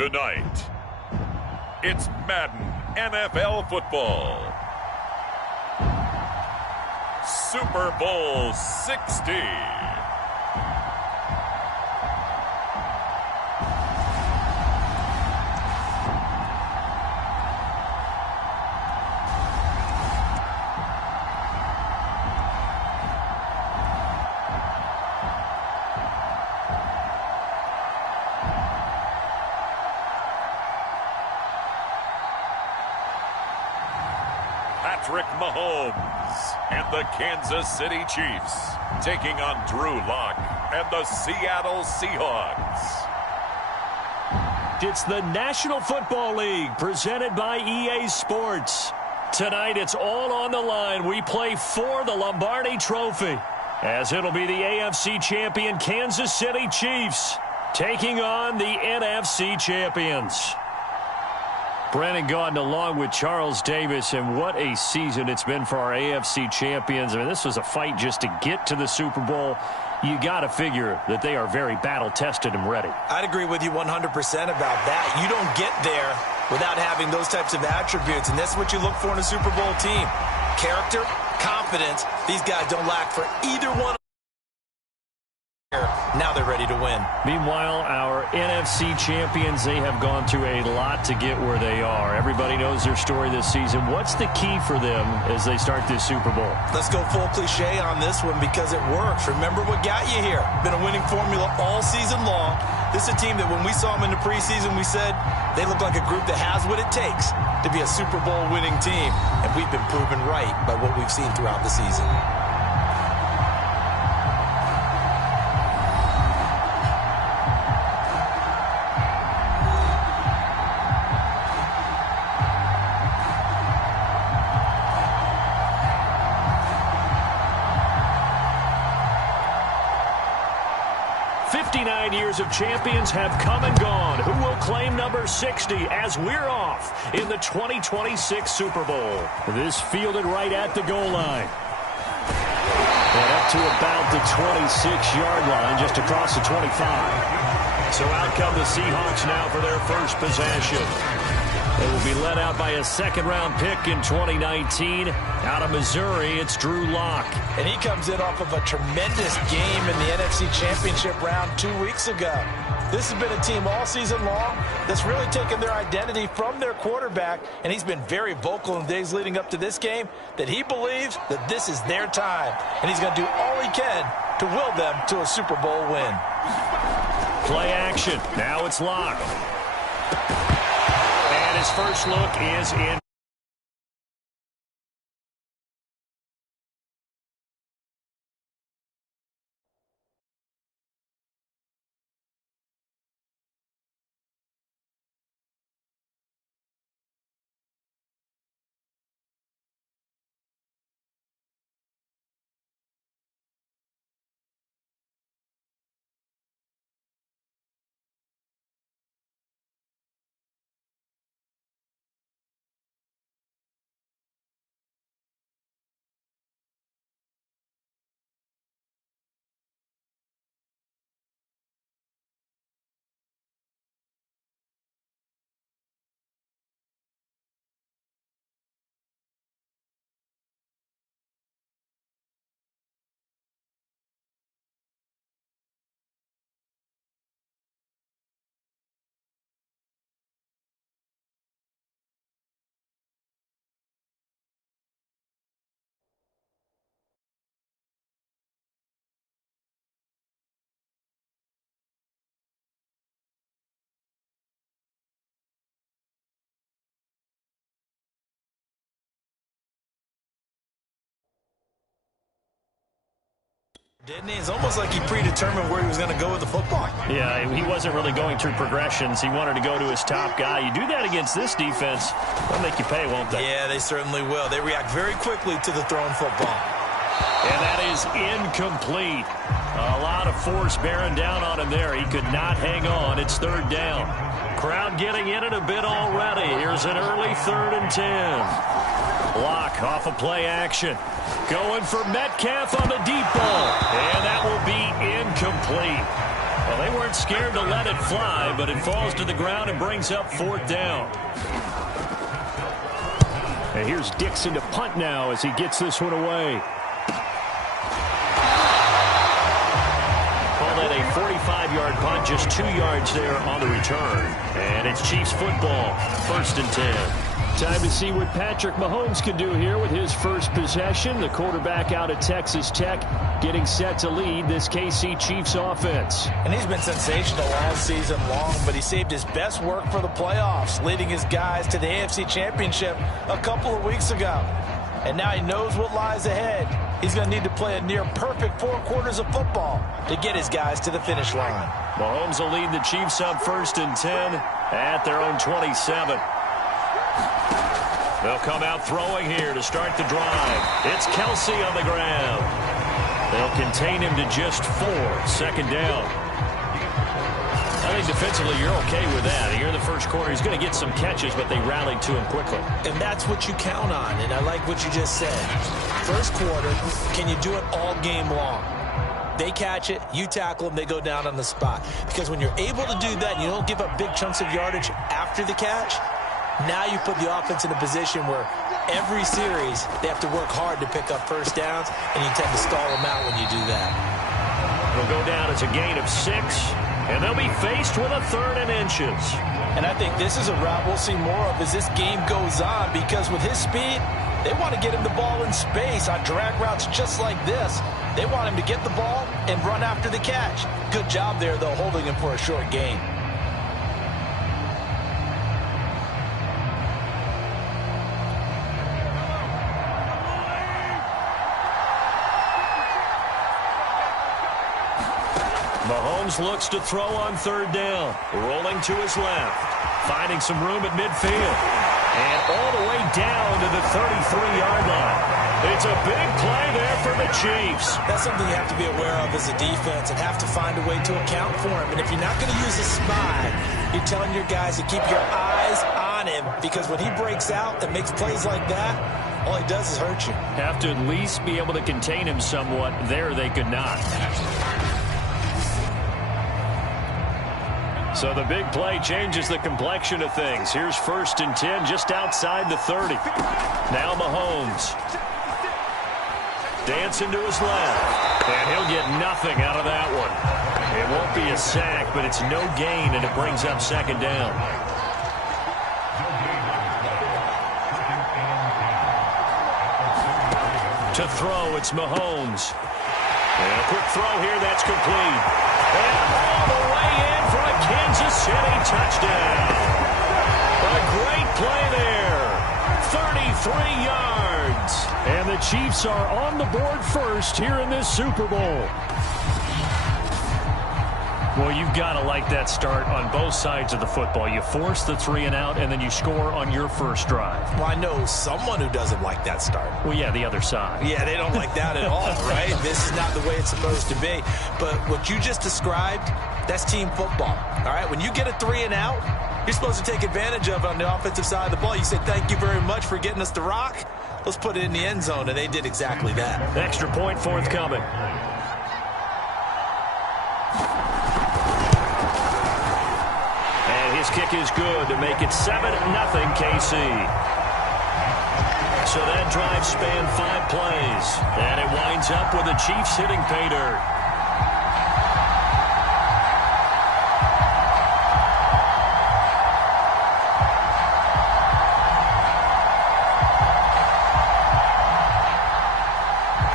Tonight, it's Madden NFL football. Super Bowl 60. Patrick Mahomes and the Kansas City Chiefs taking on Drew Lock and the Seattle Seahawks. It's the National Football League presented by EA Sports. Tonight it's all on the line. We play for the Lombardi Trophy, as it'll be the AFC champion Kansas City Chiefs taking on the NFC champions. Brandon Gaudin along with Charles Davis, and what a season it's been for our AFC champions. I mean, this was a fight just to get to the Super Bowl. You got to figure that they are very battle-tested and ready. I'd agree with you 100% about that. You don't get there without having those types of attributes, and that's what you look for in a Super Bowl team. Character, confidence. These guys don't lack for either one. Now they're ready to win. Meanwhile, our NFC champions, they have gone through a lot to get where they are. Everybody knows their story this season. What's the key for them as they start this Super Bowl? Let's go full cliche on this one because it works. Remember what got you here. Been a winning formula all season long. This is a team that when we saw them in the preseason, we said they look like a group that has what it takes to be a Super Bowl winning team. And we've been proven right by what we've seen throughout the season. Years of champions have come and gone. Who will claim number 60 as we're off in the 2026 Super Bowl? This fielded right at the goal line. And up to about the 26-yard line, just across the 25. So out come the Seahawks now for their first possession. They will be led out by a second-round pick in 2019. Out of Missouri, it's Drew Lock. And he comes in off of a tremendous game in the NFC Championship round 2 weeks ago. This has been a team all season long that's really taken their identity from their quarterback, and he's been very vocal in the days leading up to this game that he believes that this is their time, and he's going to do all he can to will them to a Super Bowl win. Play action. Now it's Lock. And his first look is in. Didn't he? It's almost like he predetermined where he was going to go with the football. Yeah, he wasn't really going through progressions. He wanted to go to his top guy. You do that against this defense, they'll make you pay, won't they? Yeah, they certainly will. They react very quickly to the thrown football. And that is incomplete. A lot of force bearing down on him there. He could not hang on. It's third down. Crowd getting in it a bit already. Here's an early 3rd and 10. Lock off of play action. Going for Metcalf on the deep ball. And that will be incomplete. Well, they weren't scared to let it fly, but it falls to the ground and brings up 4th down. And here's Dixon to punt now as he gets this one away. Call that a 45-yard punt, just 2 yards there on the return. And it's Chiefs football, 1st and 10. Time to see what Patrick Mahomes can do here with his first possession. The quarterback out of Texas Tech getting set to lead this KC Chiefs offense. And he's been sensational all season long, but he saved his best work for the playoffs, leading his guys to the AFC Championship a couple of weeks ago. And now he knows what lies ahead. He's going to need to play a near-perfect 4 quarters of football to get his guys to the finish line. Mahomes will lead the Chiefs up 1st and 10 at their own 27. They'll come out throwing here to start the drive. It's Kelsey on the ground. They'll contain him to just 4. 2nd down. I think defensively you're okay with that. Here in the first quarter, he's going to get some catches, but they rallied to him quickly. And that's what you count on, and I like what you just said. First quarter, can you do it all game long? They catch it, you tackle them, they go down on the spot. Because when you're able to do that and you don't give up big chunks of yardage after the catch, now you put the offense in a position where every series they have to work hard to pick up first downs, and you tend to stall them out when you do that. It'll go down as a gain of 6, and they'll be faced with a 3rd and inches. And I think this is a route we'll see more of as this game goes on, because with his speed, they want to get him the ball in space on drag routes just like this. They want him to get the ball and run after the catch. Good job there, though, holding him for a short gain. Mahomes looks to throw on 3rd down. Rolling to his left. Finding some room at midfield. And all the way down to the 33-yard line. It's a big play there for the Chiefs. That's something you have to be aware of as a defense and have to find a way to account for him. And if you're not going to use a spy, you're telling your guys to keep your eyes on him, because when he breaks out and makes plays like that, all he does is hurt you. Have to at least be able to contain him somewhat. There they could not. So the big play changes the complexion of things. Here's 1st and 10 just outside the 30. Now Mahomes. Dancing to his left. And he'll get nothing out of that one. It won't be a sack, but it's no gain, and it brings up 2nd down. To throw, it's Mahomes. And a quick throw here, that's complete. And all the way in for a Kansas City touchdown. A great play there. 33 yards. And the Chiefs are on the board first here in this Super Bowl. Well, you've got to like that start on both sides of the football. You force the 3 and out, and then you score on your first drive. Well, I know someone who doesn't like that start. Well, yeah, the other side. Yeah, they don't like that at all, right? This is not the way it's supposed to be. But what you just described, that's team football, all right? When you get a 3 and out, you're supposed to take advantage of it on the offensive side of the ball. You say, thank you very much for getting us the rock. Let's put it in the end zone, and they did exactly that. Extra point forthcoming. And his kick is good to make it 7-0 KC. So that drive spanned 5 plays, and it winds up with the Chiefs hitting pay dirt.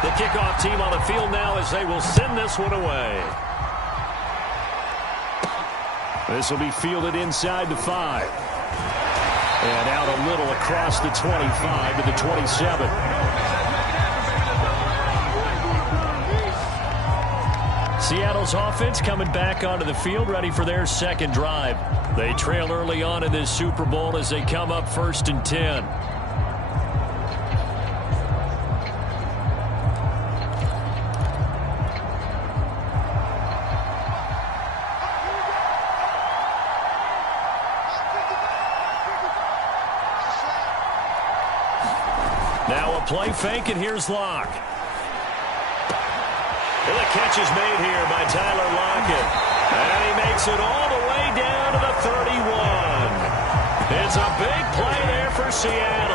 The kickoff team on the field now as they will send this one away. This will be fielded inside the 5. And out a little across the 25 to the 27. Seattle's offense coming back onto the field, ready for their second drive. They trail early on in this Super Bowl as they come up 1st and 10. Now a play fake, and here's Locke. And the catch is made here by Tyler Lockett. And he makes it all the way down to the 31. It's a big play there for Seattle.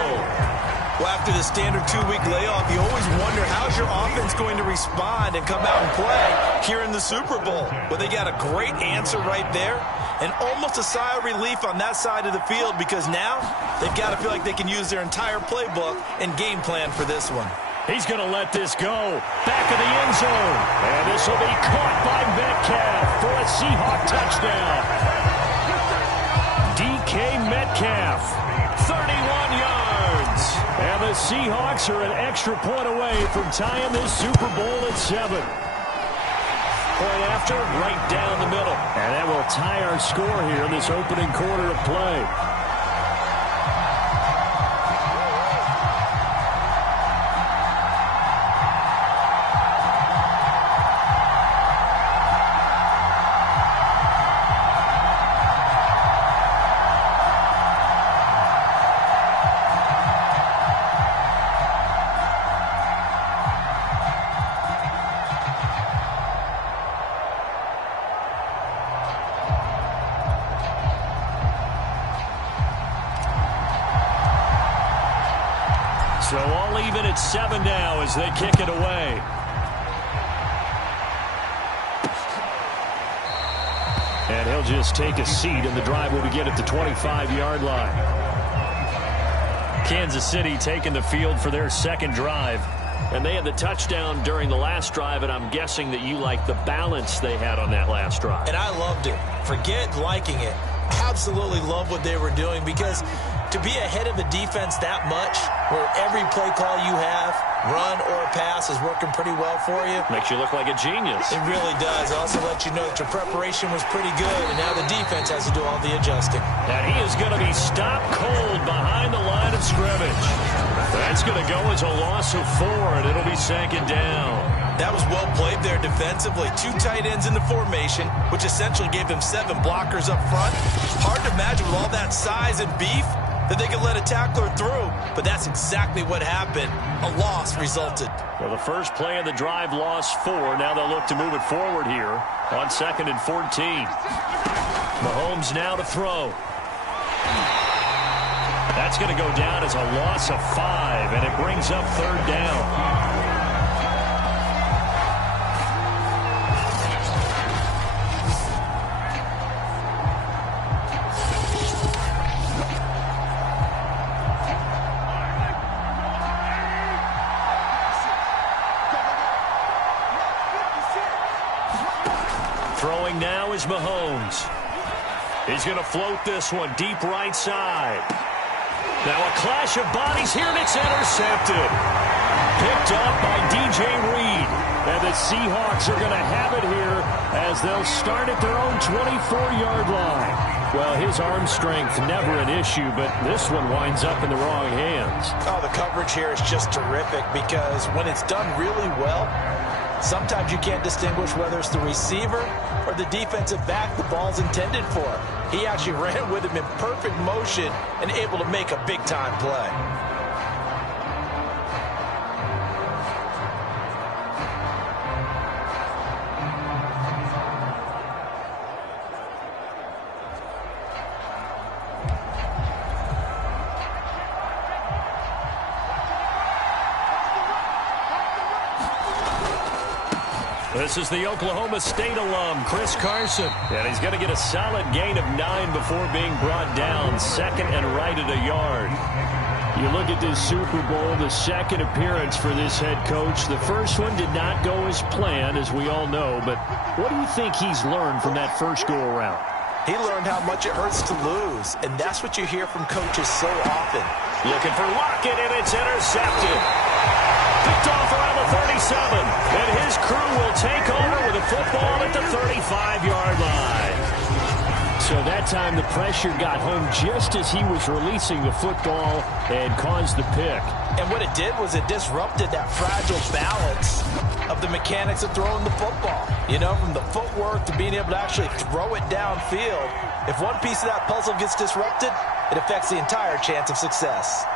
Well, after the standard 2-week layoff, you always wonder how's your offense going to respond and come out and play here in the Super Bowl. Well, they got a great answer right there and almost a sigh of relief on that side of the field because now they've got to feel like they can use their entire playbook and game plan for this one. He's going to let this go. Back of the end zone. And this will be caught by Metcalf for a Seahawk touchdown. DK Metcalf, 31 yards. And the Seahawks are an extra point away from tying this Super Bowl at 7. Point after, right down the middle. And that will tie our score here in this opening quarter of play. So all even at 7 now as they kick it away. And he'll just take a seat, and the drive will begin at the 25-yard line. Kansas City taking the field for their second drive. And they had the touchdown during the last drive, and I'm guessing that you like the balance they had on that last drive. And I loved it. Forget liking it. Absolutely love what they were doing because to be ahead of the defense that much, where every play call you have, run or pass, is working pretty well for you. Makes you look like a genius. It really does. It also lets you know that your preparation was pretty good, and now the defense has to do all the adjusting. And he is going to be stopped cold behind the line of scrimmage. That's going to go as a loss of 4, and it'll be second down. That was well played there defensively. 2 tight ends in the formation, which essentially gave them 7 blockers up front. Hard to imagine with all that size and beef that they could let a tackler through, but that's exactly what happened. A loss resulted. Well, the first play of the drive lost 4. Now they'll look to move it forward here on 2nd and 14. Mahomes now to throw. That's going to go down as a loss of 5, and it brings up 3rd down. Throwing now is Mahomes. He's going to float this one deep right side. Now a clash of bodies here, and it's intercepted. Picked up by DJ Reed. And the Seahawks are going to have it here as they'll start at their own 24-yard line. Well, his arm strength never an issue, but this one winds up in the wrong hands. Oh, the coverage here is just terrific because when it's done really well, sometimes you can't distinguish whether it's the receiver or the defensive back the ball's intended for. He actually ran with him in perfect motion and able to make a big-time play. This is the Oklahoma State alum, Chris Carson. And he's going to get a solid gain of 9 before being brought down. 2nd and right at a yard. You look at this Super Bowl, the second appearance for this head coach. The first one did not go as planned, as we all know. But what do you think he's learned from that first go-around? He learned how much it hurts to lose, and that's what you hear from coaches so often. Looking for Lockett, and it's intercepted. Picked off around the 37, and his crew will take over with a football at the 35-yard line. So that time the pressure got home just as he was releasing the football and caused the pick. And what it did was it disrupted that fragile balance of the mechanics of throwing the football. You know, from the footwork to being able to actually throw it downfield. If one piece of that puzzle gets disrupted, it affects the entire chance of success.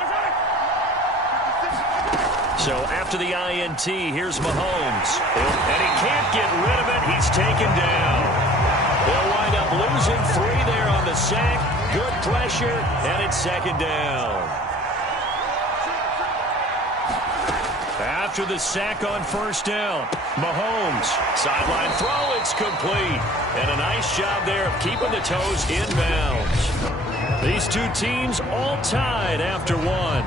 So after the INT, here's Mahomes. And he can't get rid of it. He's taken down. losing 3 there on the sack. Good pressure, and it's second down. After the sack on first down, Mahomes, sideline throw, it's complete. And a nice job there of keeping the toes in bounds. These two teams all tied after one.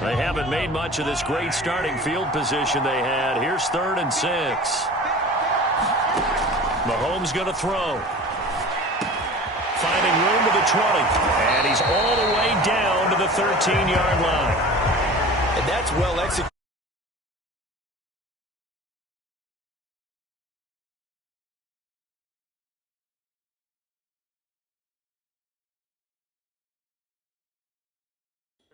They haven't made much of this great starting field position they had. Here's 3rd and 6. Mahomes going to throw. Finding room to the 20. And he's all the way down to the 13-yard line. And that's well executed.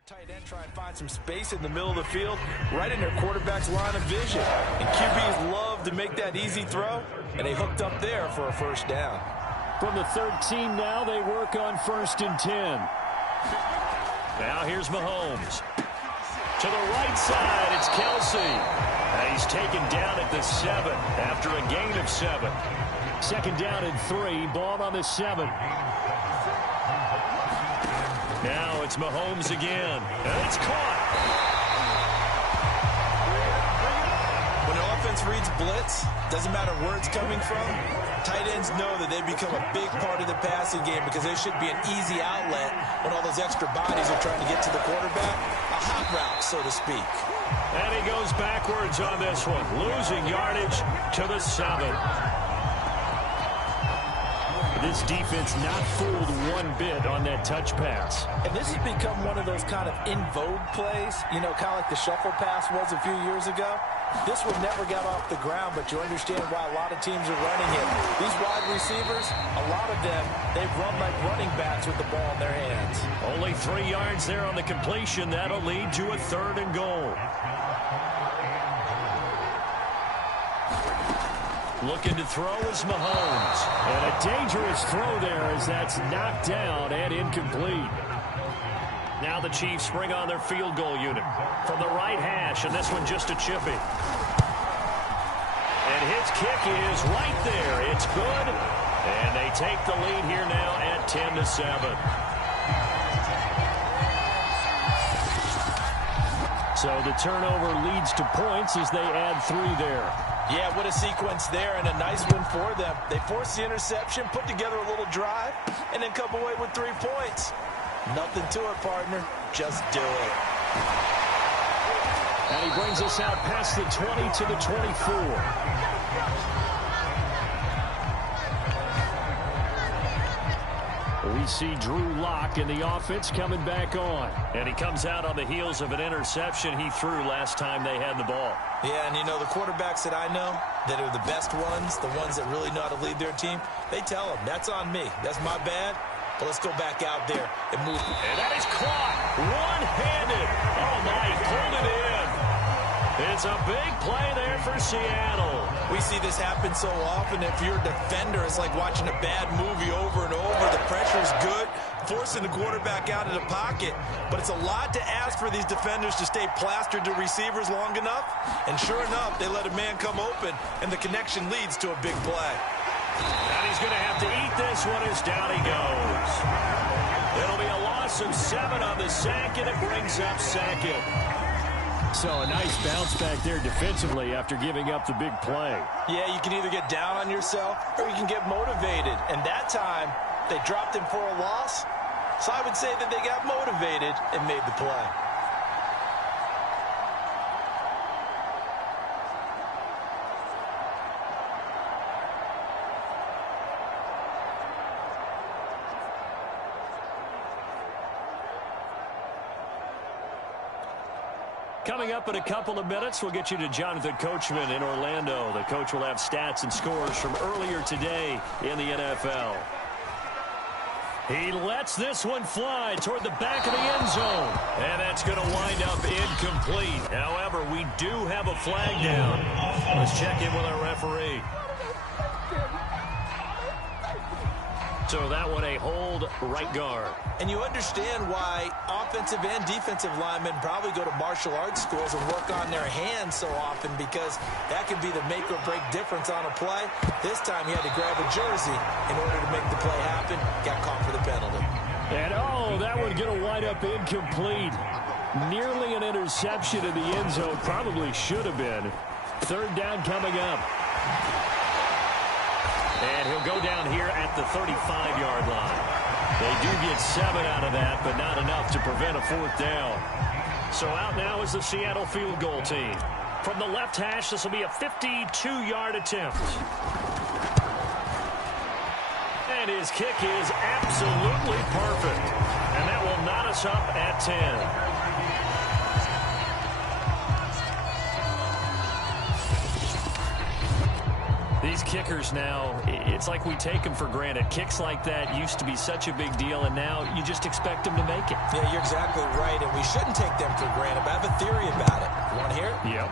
Tight end try and find some space in the middle of the field, right in their quarterback's line of vision. And QBs love to make that easy throw, and they hooked up there for a first down. From the 13 now, they work on 1st and 10. Now here's Mahomes. To the right side, it's Kelsey. And he's taken down at the 7 after a gain of 7. 2nd down and 3, ball on the 7. Now it's Mahomes again, and it's caught. When the offense reads blitz, doesn't matter where it's coming from, tight ends know that they become a big part of the passing game because there should be an easy outlet when all those extra bodies are trying to get to the quarterback. A hot route, so to speak. And he goes backwards on this one, losing yardage to the 7. This defense not fooled one bit on that touch pass. And this has become one of those kind of in vogue plays, you know, kind of like the shuffle pass was a few years ago. This one never got off the ground, but you understand why a lot of teams are running it. These wide receivers, a lot of them, they run like running backs with the ball in their hands. Only 3 yards there on the completion. That'll lead to a 3rd and goal. Looking to throw is Mahomes. And a dangerous throw there as that's knocked down and incomplete. Now the Chiefs bring on their field goal unit from the right hash, and this one just a chippy. And his kick is right there. It's good. And they take the lead here now at 10-7. So the turnover leads to points as they add 3 there. Yeah, what a sequence there, and a nice one for them. They forced the interception, put together a little drive, and then come away with 3 points. Nothing to it, partner. Just do it. And he brings us out past the 20 to the 24. We see Drew Lock in the offense coming back on. And he comes out on the heels of an interception he threw last time they had the ball. Yeah, and you know, the quarterbacks that I know that are the best ones, the ones that really know how to lead their team, they tell them, that's on me. That's my bad. But let's go back out there and move. And that is caught one-handed. Oh, my, he pulled it in. It's a big play there for Seattle. We see this happen so often. If you're a defender, it's like watching a bad movie over and over. The pressure's good, forcing the quarterback out of the pocket. But it's a lot to ask for these defenders to stay plastered to receivers long enough. And sure enough, they let a man come open, and the connection leads to a big play. And he's going to have to eat this one as down he goes. It'll be a loss of 7 on the sack, and it brings up 2nd. So a nice bounce back there defensively after giving up the big play. Yeah, you can either get down on yourself or you can get motivated. And that time, they dropped him for a loss. So I would say that they got motivated and made the play. Coming up in a couple of minutes, we'll get you to Jonathan Coachman in Orlando. The coach will have stats and scores from earlier today in the NFL. He lets this one fly toward the back of the end zone. And that's going to wind up incomplete. However, we do have a flag down. Let's check in with our referee. So that one a hold right guard. And you understand why offensive and defensive linemen probably go to martial arts schools and work on their hands so often, because that can be the make or break difference on a play. This time he had to grab a jersey in order to make the play happen. Got caught for the penalty. And oh, that one going to wind up incomplete. Nearly an interception in the end zone. Probably should have been. Third down coming up. And he'll go down here at the 35-yard line. They do get 7 out of that, but not enough to prevent a fourth down. So out now is the Seattle field goal team. From the left hash, this will be a 52-yard attempt. And his kick is absolutely perfect. And that will knot us up at 10. These kickers now, it's like we take them for granted. Kicks like that used to be such a big deal, and now you just expect them to make it. Yeah, you're exactly right, and we shouldn't take them for granted. But I have a theory about it. You want to hear it? Yep.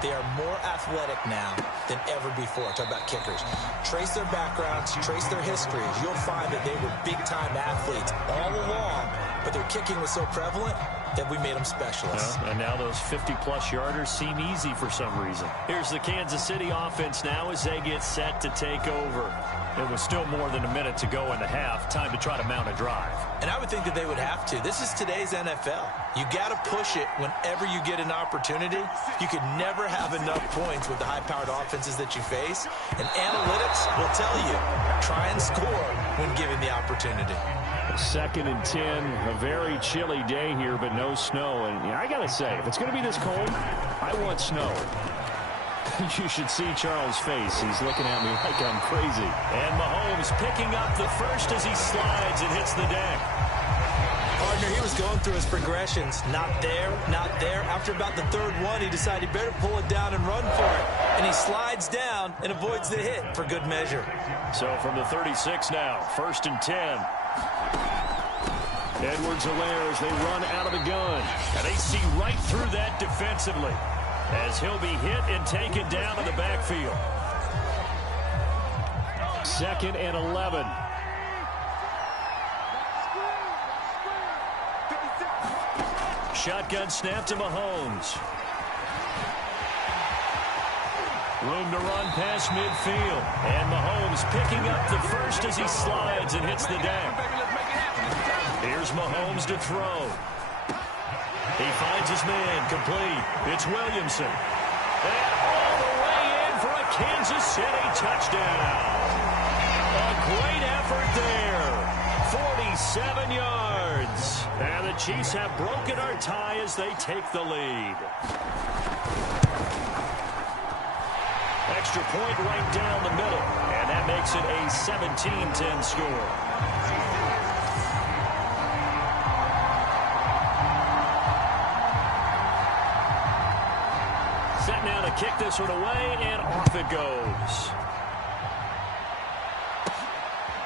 They are more athletic now than ever before. Talk about kickers. Trace their backgrounds, trace their histories. You'll find that they were big-time athletes all along, but their kicking was so prevalent that we made them specialists. And now those 50-plus yarders seem easy for some reason. Here's the Kansas City offense now as they get set to take over. It was still more than a minute to go in the half. Time to try to mount a drive. And I would think that they would have to. This is today's NFL. You got to push it whenever you get an opportunity. You could never have enough points with the high-powered offenses that you face. And analytics will tell you, try and score when given the opportunity. 2nd and 10, a very chilly day here, but no snow. And I got to say, if it's going to be this cold, I want snow. You should see Charles' face. He's looking at me like I'm crazy. And Mahomes picking up the first as he slides and hits the deck. Partner, he was going through his progressions. Not there, not there. After about the third one, he decided he better pull it down and run for it. And he slides down and avoids the hit for good measure. So from the 36 now, 1st and 10. Edwards-Helaire as they run out of the gun. And they see right through that defensively as he'll be hit and taken down in the backfield. 2nd and 11. Shotgun snap to Mahomes. Room to run past midfield. And Mahomes picking up the first as he slides and hits the deck. Here's Mahomes to throw. He finds his man complete. It's Williamson. And all the way in for a Kansas City touchdown. A great effort there. 47 yards. And the Chiefs have broken our tie as they take the lead. Extra point right down the middle. And that makes it a 17-10 score. Set now to kick this one away, and off it goes.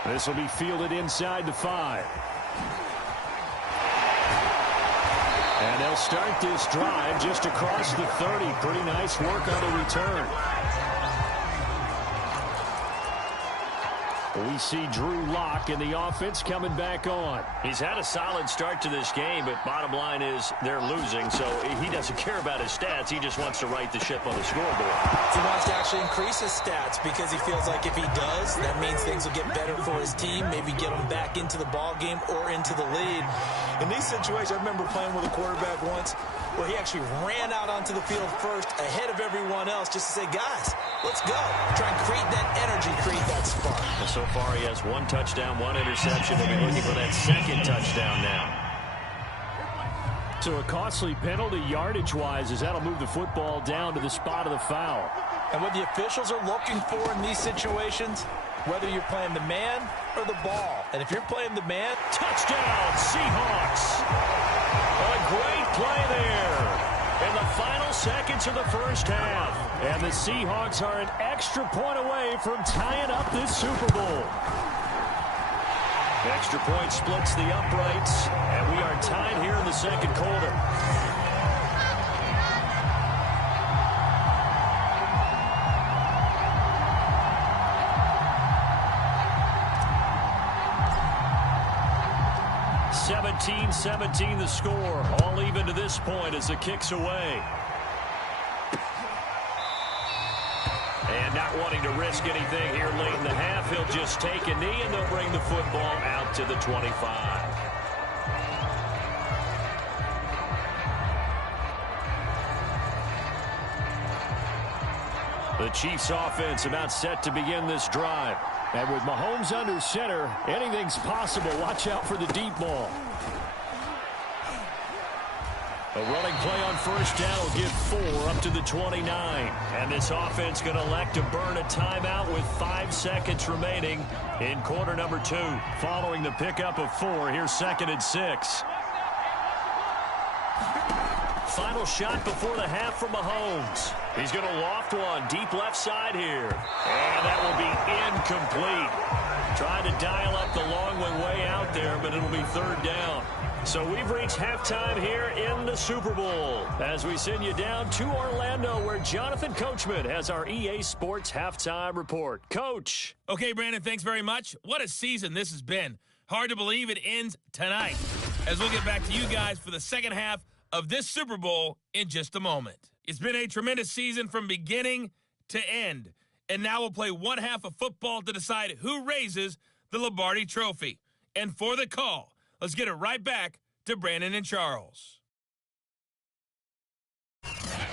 This will be fielded inside the 5. And they'll start this drive just across the 30. Pretty nice work on the return. We see Drew Lock in the offense coming back on. He's had a solid start to this game, but bottom line is they're losing, so he doesn't care about his stats. He just wants to right the ship on the scoreboard. He wants to actually increase his stats because he feels like if he does, that means things will get better for his team, maybe get him back into the ball game or into the lead. In these situations, I remember playing with a quarterback once where he actually ran out onto the field first ahead of everyone else just to say, guys, let's go. Try and create that energy, create that spark. Well, so far he has 1 touchdown, 1 interception. He'll be looking for that 2nd touchdown now. So a costly penalty yardage-wise as that'll move the football down to the spot of the foul. And what the officials are looking for in these situations, whether you're playing the man or the ball. And if you're playing the man, touchdown, Seahawks. A great play there in the final seconds of the first half. And the Seahawks are an extra point away from tying up this Super Bowl. Extra point splits the uprights, and we are tied here in the second quarter. (17-17) the score. All even to this point as the kick's away. And not wanting to risk anything here late in the half, he'll just take a knee, and they'll bring the football out to the 25. The Chiefs offense about set to begin this drive. And with Mahomes under center, anything's possible. Watch out for the deep ball. A running play on first down will give 4 up to the 29. And this offense going to elect to burn a timeout with 5 seconds remaining in quarter number 2. Following the pickup of 4, here's 2nd and 6. Final shot before the half from Mahomes. He's going to loft one deep left side here. And that will be incomplete. Trying to dial up the long one way out there, but it'll be 3rd down. So we've reached halftime here in the Super Bowl as we send you down to Orlando where Jonathan Coachman has our EA Sports Halftime Report. Coach. Okay, Brandon, thanks very much. What a season this has been. Hard to believe it ends tonight as we'll get back to you guys for the second half of this Super Bowl in just a moment. It's been a tremendous season from beginning to end, and now we'll play one half of football to decide who raises the Lombardi Trophy. And for the call, let's get it right back to Brandon and Charles.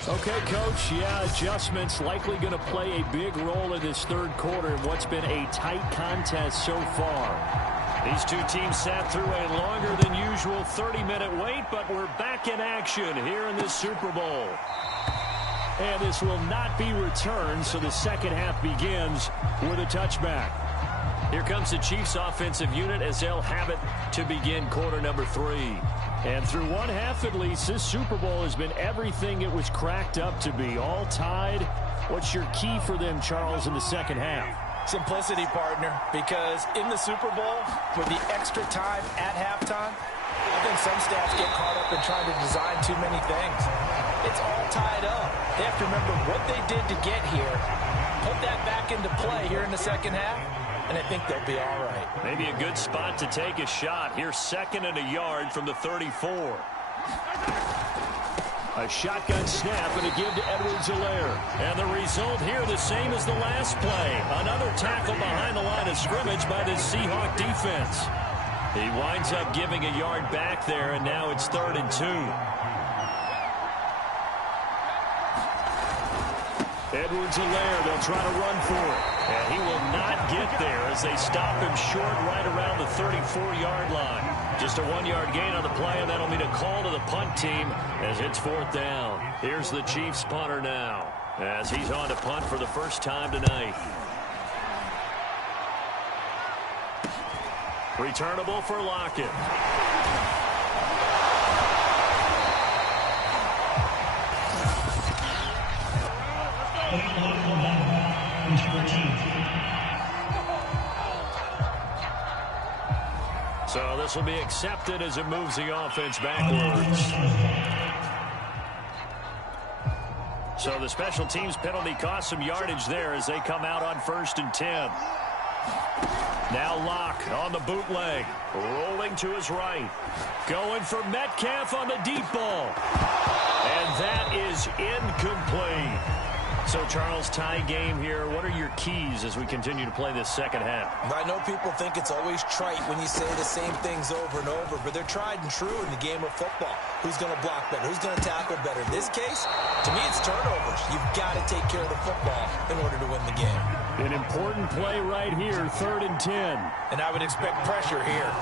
Okay, Coach, adjustments likely going to play a big role in this third quarter in what's been a tight contest so far. These two teams sat through a longer than usual 30-minute wait, but we're back in action here in this Super Bowl. And this will not be returned, so the second half begins with a touchback. Here comes the Chiefs offensive unit as they'll have it to begin quarter number 3. And through one half at least, this Super Bowl has been everything it was cracked up to be. All tied. What's your key for them, Charles, in the second half? Simplicity, partner, because in the Super Bowl, with the extra time at halftime, I think some staffs get caught up in trying to design too many things. It's all tied up. They have to remember what they did to get here, put that back into play here in the second half, and I think they'll be all right. Maybe a good spot to take a shot. Here's 2nd and a yard from the 34. A shotgun snap and a give to Edwards-Helaire. And the result here the same as the last play. Another tackle behind the line of scrimmage by the Seahawks defense. He winds up giving a yard back there, and now it's 3rd and 2. Edwards-Helaire, they'll try to run for it. And he will not get there as they stop him short right around the 34-yard line. Just a 1-yard gain on the play, and that'll mean a call to the punt team as it's 4th down. Here's the Chiefs punter now as he's on to punt for the first time tonight. Returnable for Lockett. So this will be accepted as it moves the offense backwards. So the special teams penalty cost some yardage there as they come out on 1st and 10. Now Locke on the bootleg, rolling to his right. Going for Metcalf on the deep ball. And that is incomplete. So, Charles, tie game here. What are your keys as we continue to play this second half? I know people think it's always trite when you say the same things over and over, but they're tried and true in the game of football. Who's going to block better? Who's going to tackle better? In this case, to me, it's turnovers. You've got to take care of the football in order to win the game. An important play right here, 3rd and 10. And I would expect pressure here.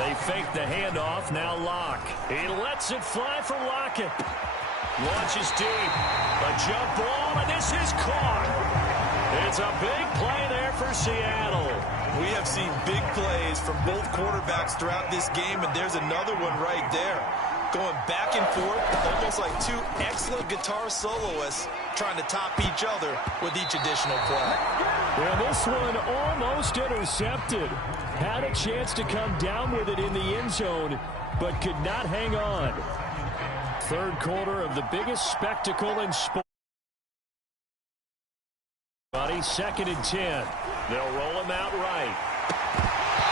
They fake the handoff. Now Locke. He lets it fly for Lockett. Launches deep. A jump ball, and this is caught. It's a big play there for Seattle. We have seen big plays from both quarterbacks throughout this game, and there's another one right there. Going back and forth, almost like two excellent guitar soloists trying to top each other with each additional play. Well, this one almost intercepted. Had a chance to come down with it in the end zone, but could not hang on. Third quarter of the biggest spectacle in sports. 2nd and 10. They'll roll him out right.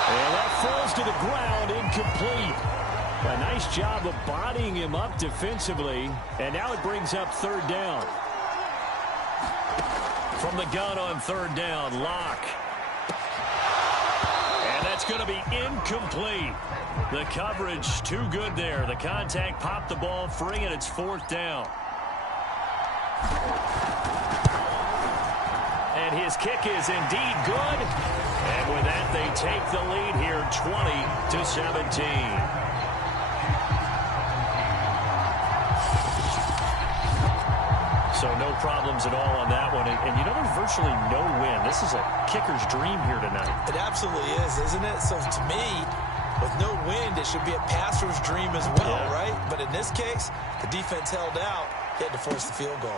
And that falls to the ground, incomplete. A nice job of bodying him up defensively. And now it brings up 3rd down. From the gun on 3rd down, Locke. And that's going to be incomplete. The coverage too good there. The contact popped the ball free, and it's 4th down. And his kick is indeed good. And with that, they take the lead here 20-17. So no problems at all on that one. And you know, there's virtually no win. This is a kicker's dream here tonight. It absolutely is, isn't it? So to me, with no wind, it should be a passer's dream as well, right? But in this case, the defense held out. They had to force the field goal.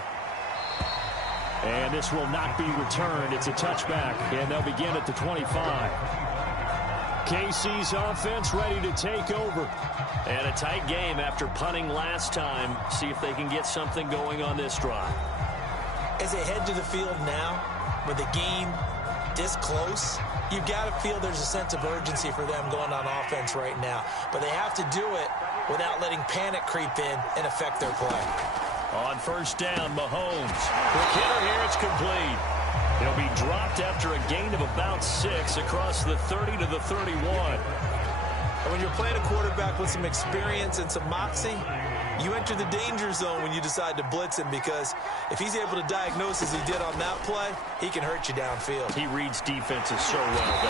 And this will not be returned. It's a touchback, and they'll begin at the 25. KC's offense ready to take over. And a tight game after punting last time. See if they can get something going on this drive. As they head to the field now, with the game this close, you've got to feel there's a sense of urgency for them going on offense right now. But they have to do it without letting panic creep in and affect their play. On 1st down, Mahomes. Quick hitter here, it's complete. He'll be dropped after a gain of about 6 across the 30 to the 31. And when you're playing a quarterback with some experience and some moxie, you enter the danger zone when you decide to blitz him, because if he's able to diagnose as he did on that play, he can hurt you downfield. He reads defenses so well.